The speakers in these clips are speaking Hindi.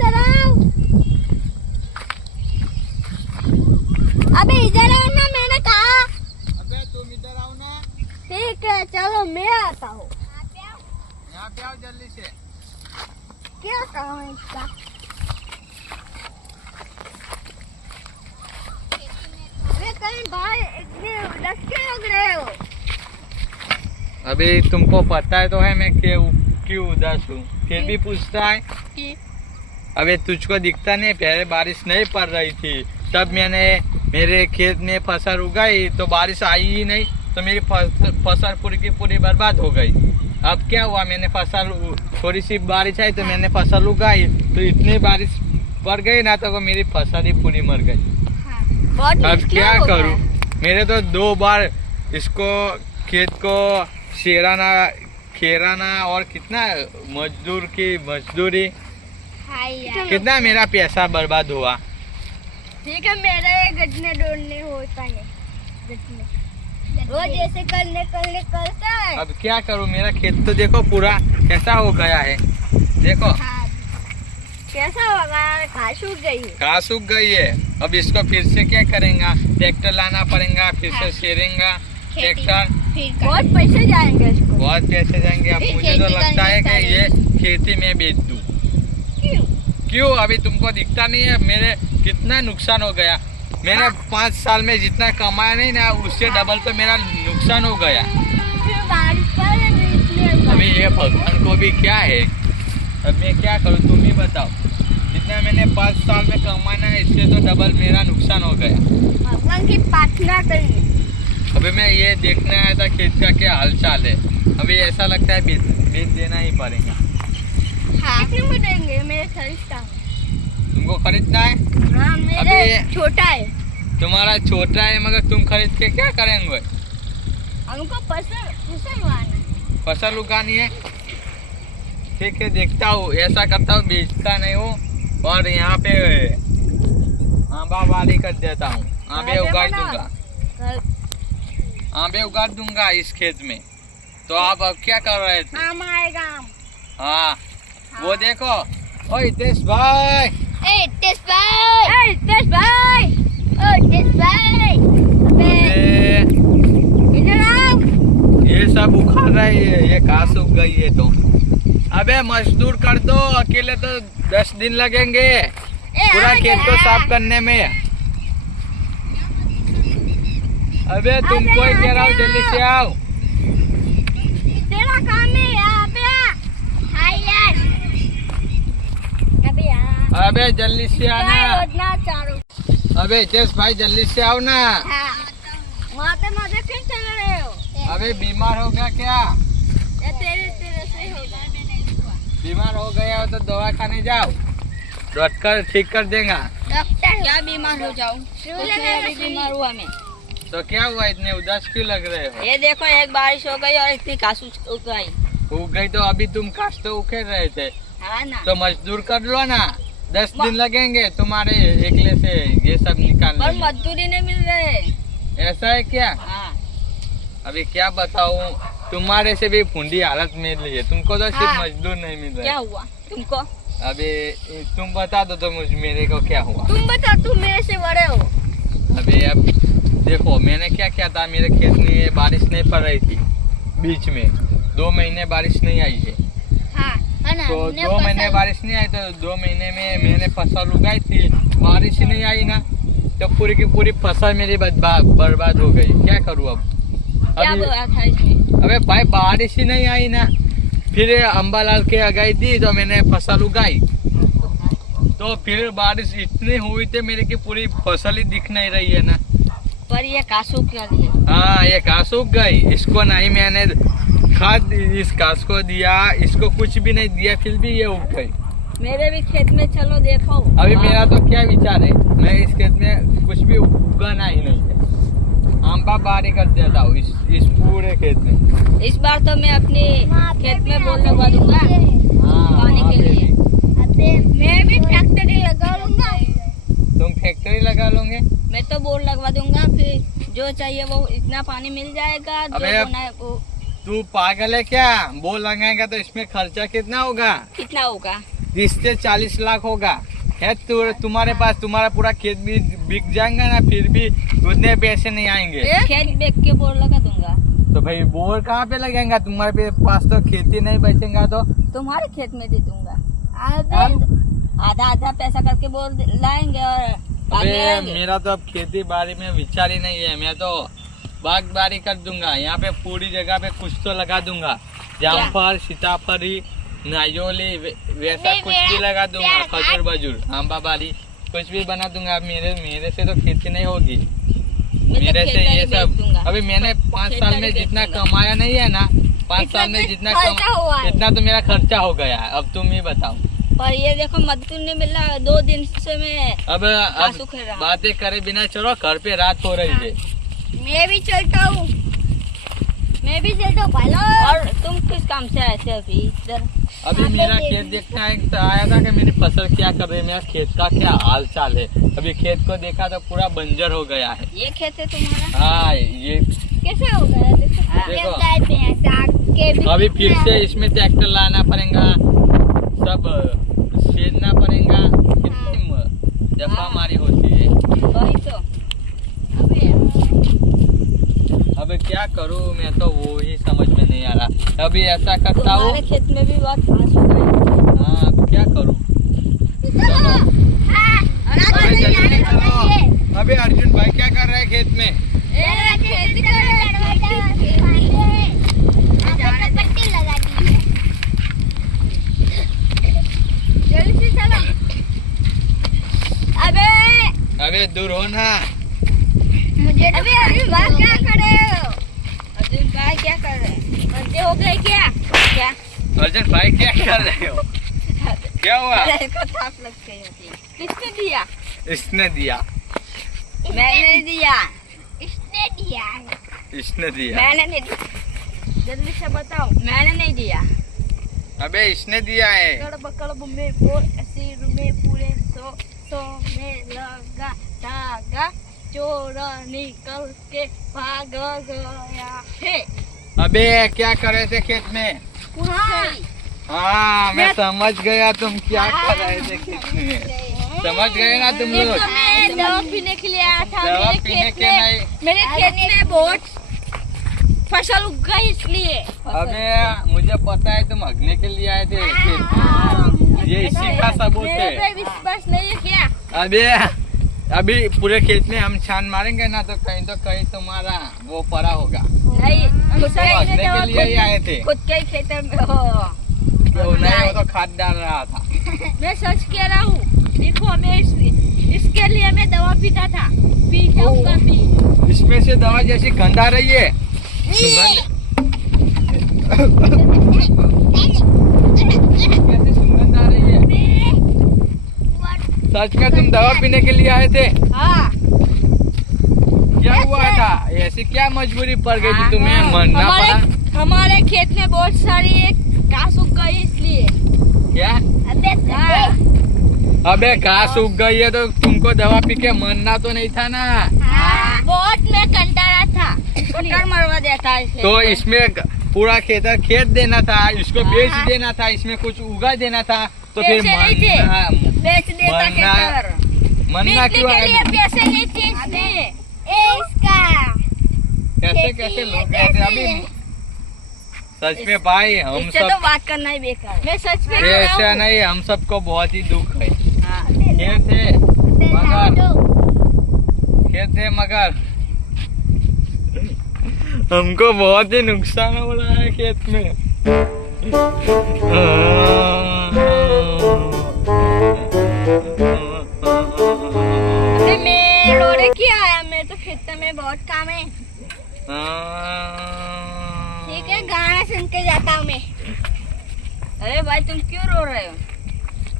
इधर आओ। अबे इधर आओ ना, मैंने कहा। अबे तुम इधर आओ ना। ठीक है चलो मैं आता हूँ। यहाँ पे आओ जल्दी से। क्या काम है इसका? अरे कहीं भाई इतने उलझ के लग रहे हो। अभी तुमको पता है तो है मैं क्यों उदास हूँ, फिर भी पूछता है। अबे तुझको दिखता नहीं, पहले बारिश नहीं पड़ रही थी तब मैंने मेरे खेत में फसल उगाई तो बारिश आई ही नहीं, तो मेरी फसल पूरी की पूरी बर्बाद हो गई। अब क्या हुआ, मैंने फसल थोड़ी सी बारिश आई तो मैंने फसल उगाई तो इतनी बारिश पड़ गई ना तो मेरी फसल ही पूरी मर गई। बहुत अब क्या करूँ, मेरे तो 2 बार इसको खेत को खेराना और कितना मजदूरी कितना मेरा पैसा बर्बाद हुआ। ठीक है मेरा ये गजने डोलने होता है, वो जैसे करने करता है। अब क्या करूं, मेरा खेत तो देखो पूरा कैसा हो गया है, देखो। हाँ, कैसा होगा, घास सूख गई है। घास सूख गई है, अब इसको फिर से क्या करेंगे, ट्रैक्टर लाना पड़ेगा, फिर से सेरेंगा ट्रैक्टर, बहुत पैसे जाएंगे इसको। बहुत पैसे जाएंगे। अब मुझे तो लगता है कि ये खेती में बेच दूं। क्यों अभी तुमको दिखता नहीं है मेरे कितना नुकसान हो गया। मैंने 5 साल में जितना कमाया नहीं ना उससे डबल तो मेरा नुकसान हो गया। अभी ये भगवान को भी क्या है, अब मैं क्या करूँ तुम ही बताओ। जितना मैंने 5 साल में कमाना है इससे तो डबल मेरा नुकसान हो गया। भगवान की प्रार्थना करिए। अभी मैं ये देखने आया था खेत का क्या हालचाल है, अभी ऐसा लगता है बेच देना ही पड़ेगा। हाँ। कितने में देंगे, मैं खरीदता हूँ। तुमको खरीदना है? हाँ, मेरे छोटा है। तुम्हारा छोटा है मगर तुम खरीद के क्या करेंगे? हमको फसल उगानी है। ठीक है देखता हूँ, ऐसा करता हूँ बेचता नहीं हूँ और यहाँ पे आंबा वाली कर देता हूँ, आंबे उगा दूंगा, आंबे उगा दूंगा इस खेत में। तो आप अब क्या कर रहे थे? आम आएगा। हाँ वो देखो, ओए हितेश भाई, हितेश भाई, हितेश भाई, हितेश भाई, इधर आओ। ये सब उखाड़ रही है, ये घास उग गई है तो। अबे मजदूर कर दो, अकेले तो 10 दिन लगेंगे पूरा खेत को साफ करने में। अबे तुम कोई कह रहा हो जल्दी से आओ। तेरा काम है यहाँ पे। हाँ यार। अबे यार। अबे जल्दी से आना। अबे हितेश भाई जल्दी से आओ ना। हाँ। वहाँ पे मजे क्यों चल रहे हो? अबे बीमार हो गया क्या? या तेरे से होगा। बीमार हो गया हो तो दवा खाने जाओ, डॉक्टर ठीक कर देगा। डॉक्टर क्या बीमार हो जाऊँ? बीमार हुआ मैं। तो क्या हुआ, इतने उदास क्यों लग रहे हो? ये देखो एक बारिश हो गई और इतनी घास उग गई तो अभी तुम घास तो उखेड़ रहे थे। हाँ ना। तो मजदूर कर लो ना, 10 दिन लगेंगे तुम्हारे एकले से ये सब निकालने और में। मजदूरी नहीं मिल रहे। ऐसा है क्या? हाँ। अभी क्या बताऊँ, तुम्हारे से भी फुंडी हालत मिल रही है, तुमको तो सिर्फ मजदूर नहीं मिल रहा। क्या हुआ तुमको? अभी तुम बता दो तो मेरे को क्या हुआ। तुम बता, तुम मेरे से बड़े हो। अभी अब देखो मैंने क्या किया था, मेरे खेत में बारिश नहीं पड़ रही थी, बीच में 2 महीने बारिश नहीं आई है। हाँ, है ना? तो 2 महीने बारिश नहीं आई तो 2 महीने में मैंने फसल उगाई थी, बारिश ही नहीं आई ना, तो पूरी की पूरी फसल मेरी बर्बाद हो गई। क्या करूँ अब? क्या बोला था इसमें? अबे भाई बारिश ही नहीं आई ना, फिर अम्बालाल के उगाई दी तो मैंने फसल उगाई तो फिर बारिश इतनी हुई थी मेरे की पूरी फसल ही दिख नहीं रही है ना। पर ये कासू क्या दिया? हाँ ये घास उग गई, इसको नहीं मैंने खाद इस घास को दिया, इसको कुछ भी नहीं दिया, फिर भी ये उग गई। मेरे भी खेत में चलो देखो। अभी मेरा तो क्या विचार है, मैं इस खेत में कुछ भी उगाना ही नहीं है, आंबा बारी कर देता हूँ इस पूरे खेत में। इस बार तो मैं अपने खेत में बोर लगवा दूंगा पानी के लिए। मैं भी फैक्ट्री लगा लूंगा। तुम फैक्ट्री लगा लोगे? मैं तो बोर लगवा दूंगा, फिर जो चाहिए वो इतना पानी मिल जाएगा। जो होना है वो। तू पागल है क्या? बोर लगाएगा तो इसमें खर्चा कितना होगा? कितना होगा? 30 से 40 लाख होगा है तुम्हारे पास। तुम्हारा पूरा खेत भी बिक जाएगा ना, फिर भी उतने पैसे नहीं आएंगे। खेत बेच के बोर लगा दूंगा। तो भाई बोर कहाँ पे लगेगा? तुम्हारे पास तो खेती नहीं बचेगा तो तुम्हारे खेत में दे दूंगा। अबे आधा आधा पैसा करके बोर लाएंगे और अबे आएंगे। मेरा तो अब खेती बाड़ी में विचार ही नहीं है। मैं तो बागबानी कर दूंगा। यहाँ पे पूरी जगह पे कुछ तो लगा दूंगा, जामफल, सीताफली, नारियोली, वैसा नहीं, कुछ भी लगा दूंगा, प्यार खजूर बजूर, आंबा बाड़ी कुछ भी बना दूंगा। अब मेरे से तो खेती नहीं होगी। मैं तो मेरे से खेत ये ही बेच सब दूंगा। अभी मैंने 5 साल में जितना कमाया नहीं है ना, 5 साल में जितना खर्चा हुआ है। इतना तो मेरा खर्चा हो गया है। अब तुम ही बताओ। पर ये देखो मजदूर नहीं मिल रहा, 2 दिन से मैं अब आंसू खेल रहा हूँ। बातें करे बिना चलो, घर पे रात हो रही है। मैं भी चलता हूँ, मैं भी चलता हूँ भालो। और तुम किस काम से आए थे अभी इधर? अभी मेरा खेत देखने आया था कि मेरी फसल क्या कर रही है, मेरा खेत का क्या हाल चाल है। अभी खेत को देखा तो पूरा बंजर हो गया है। ये खेत है तुम्हारा? हाँ ये कैसे हो गया? देखो। गाय भैंस के भी अभी फिर से इसमें ट्रैक्टर लाना पड़ेगा, सब छेदना पड़ेगा। कितनी दफा मारी होती है। वही तो। अब क्या करूँ मैं तो वो ही समझ में नहीं आ रहा। अभी ऐसा करता हूँ। तुम्हारे खेत में भी बहुत घास हो गई। हाँ अब क्या करूँ? चलो अबे जल्दी चलो। अबे अर्जुन भाई क्या कर रहा है खेत में? पट्टी लगा दी है। जल्दी से चलो। अबे दूर हो ना। मुझे अबे अर्जुन भाई क्या कर रहे हो? अर्जुन भाई क्या कर रहे हैं? बंदे हो गए क्या? क्या? अर्जुन भाई क्या कर रहे हो? क्या हुआ? इसको थाप लग गई होती। किसने दिया? इसने दिया। मैंने दिया। इसने दिया है। इसने दिया। मैंने नहीं दिया। जल्दी से बताओ। मैंने नहीं दिया। अबे इसने दिया है। कड़ब में बोल सिर में पूरे सो में लगा धागा, चोर निकल के भाग गया है। अबे क्या कर रहे थे खेत में? हाँ मैं समझ गया तुम क्या कर रहे थे खेत में। समझ गए ना तुम ये लोग? तो मैं दवा पीने के लिए आया था। दवा मेरे पीने खेत के में नहीं। मेरे खेत में बहुत फसल उग गई इसलिए। अबे मुझे पता है तुम हगने के लिए आए थे खेत में। ये इसी का सबूत मेरे पे है। विश्वास नहीं है क्या? अबे अभी पूरे खेत में हम छान मारेंगे ना तो कहीं तुम्हारा वो पड़ा होगा। नहीं, तो हगने के लिए ही आए थे। खुद के खेत में हो। क्यों नहीं? वो तो खाद डाल रहा था। मैं सच कह रहा हूँ। देखो मैं इसके लिए मैं दवा पीता था, पी जाऊंगा भी। इसमें से दवा जैसी गंध आ रही है। सुगंध कैसी सुगंध आ रही है? सच में तुम दवा पीने के लिए आए थे? हाँ। क्या हुआ था? ऐसी क्या मजबूरी पड़ गई थी तुम्हें मरना पड़ा? हमारे खेत में बहुत सारी घास उग गई इसलिए। क्या? हाँ। अबे घास उग गई है तो तुमको दवा पी के मरना तो नहीं था ना? हाँ। बहुत मैं कंटाला था। कर मरवा देता है इसे। तो इसमें पूरा खेत देना था, इसको बेच देना था, इसमें कुछ उगा देना था। तो फिर पैसे नहीं थे। मरना बेच देता खेतर। मरना क्यों के लिए आया? पैसे नहीं थे इसलिए। इसका कैसे कैसे लोग गए थे अभी? सच में भाई हम इससे सब तो बात करना ही बेकार है। मैं सच में कह रहा ऐसा हूँ। नहीं, हम सबको बहुत ही दुख है। हाँ। खेत है मगर हमको बहुत ही नुकसान हो रहा है खेत में। अरे मैं रोने क्या आया? मैं तो खेत में बहुत काम है। ठीक है, गाना सुन के जाता हूँ मैं। अरे भाई तुम क्यों रो रहे हो?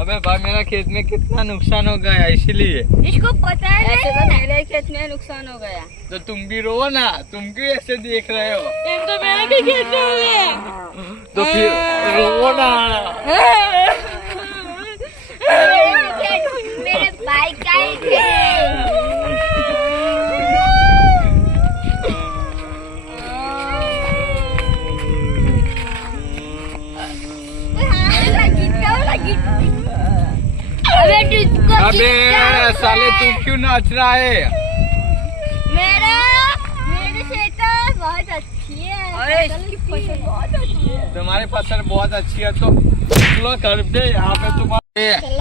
अबे भाई मेरा खेत में कितना नुकसान हो गया इसीलिए। इसको पता है ऐसे तो नहीं? मेरे खेत में नुकसान हो गया। तो तुम भी रो ना, तुम क्यों ऐसे देख रहे हो? ये तो मेरे भी खेत में हुए। तो फिर रो ना। मेरे भाई का ही खेत। गीत गाओ ना, गीत। अबे तुझको अबे किसका साले हुआ तू है? क्यों नाच रहा है? मेरी सेटर बहुत अच्छी है। अरे इसकी फसल बहुत अच्छी है। तुम्हारी फसल बहुत अच्छी है तो चलो कर दे यहाँ पे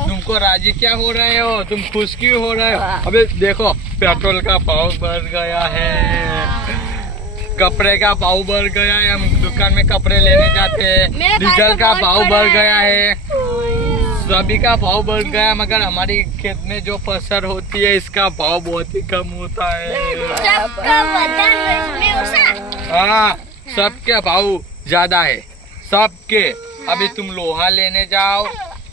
तुमको राजी क्या हो रहे हो? तुम खुश क्यों हो रहे हो? अबे देखो पेट्रोल का भाव बढ़ गया है, कपड़े का भाव बढ़ गया है, हम दुकान में कपड़े लेने जाते हैं, डीजल का भाव बढ़ गया है, सभी का भाव बढ़ गया, मगर हमारी खेत में जो फसल होती है इसका भाव बहुत ही कम होता है। सबका वजन में उसा। हाँ, सबके भाव ज्यादा है, सबके। अभी तुम लोहा लेने जाओ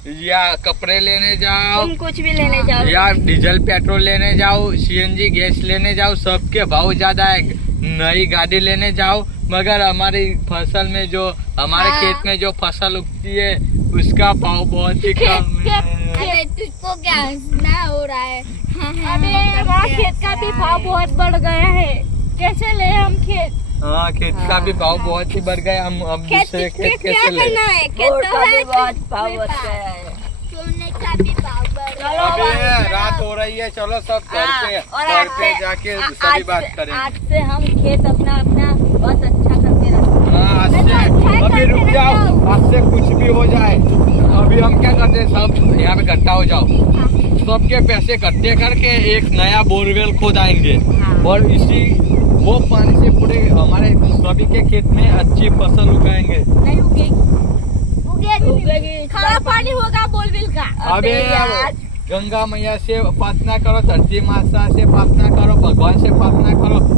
या कपड़े लेने जाओ तुम कुछ भी लेने जाओ या डीजल पेट्रोल लेने जाओ, सीएनजी गैस लेने जाओ, सबके भाव ज्यादा है। नई गाड़ी लेने जाओ मगर हमारी फसल में जो हमारे खेत में जो फसल उगती है उसका भाव बहुत ही कम है। अबे तुझको क्या हंसना हो रहा है? अबे वहाँ खेत का भी भाव बहुत बढ़ गया है, कैसे ले हम खेत? हाँ, खेत का भी भाव बहुत ही बढ़ गया। हम अब दूसरे खेत क्या कैसे ले? करना है? खेत और तो का भी है, बहुत खेत भाव में बढ़ पा- गया है। सोने का भी भाव बढ़ चलो गया। अबे रात हो रही है, चलो सब और घर आज पे से- जाके आ- सभी आज बात से- करें। आज से हम खेत अपना अपना बहुत अच्छा करके रखेंगे। हाँ, आज से अभी रुक जाओ, आज से कुछ भी हो जाए अभी हम क्या करते हैं, सब यहाँ पे इकट्ठा हो जाओ, सबके पैसे इकट्ठे करके एक नया बोरवेल खोदाएंगे और इसी वो पानी से पूरे हमारे सभी के खेत में अच्छी फसल उगाएंगे। नहीं उगेगी, उगेगी। उगेगी, खारा पानी होगा बोलबिल का। अबे यार गंगा मैया से प्रार्थना करो, धरती माता से प्रार्थना करो, भगवान से प्रार्थना करो,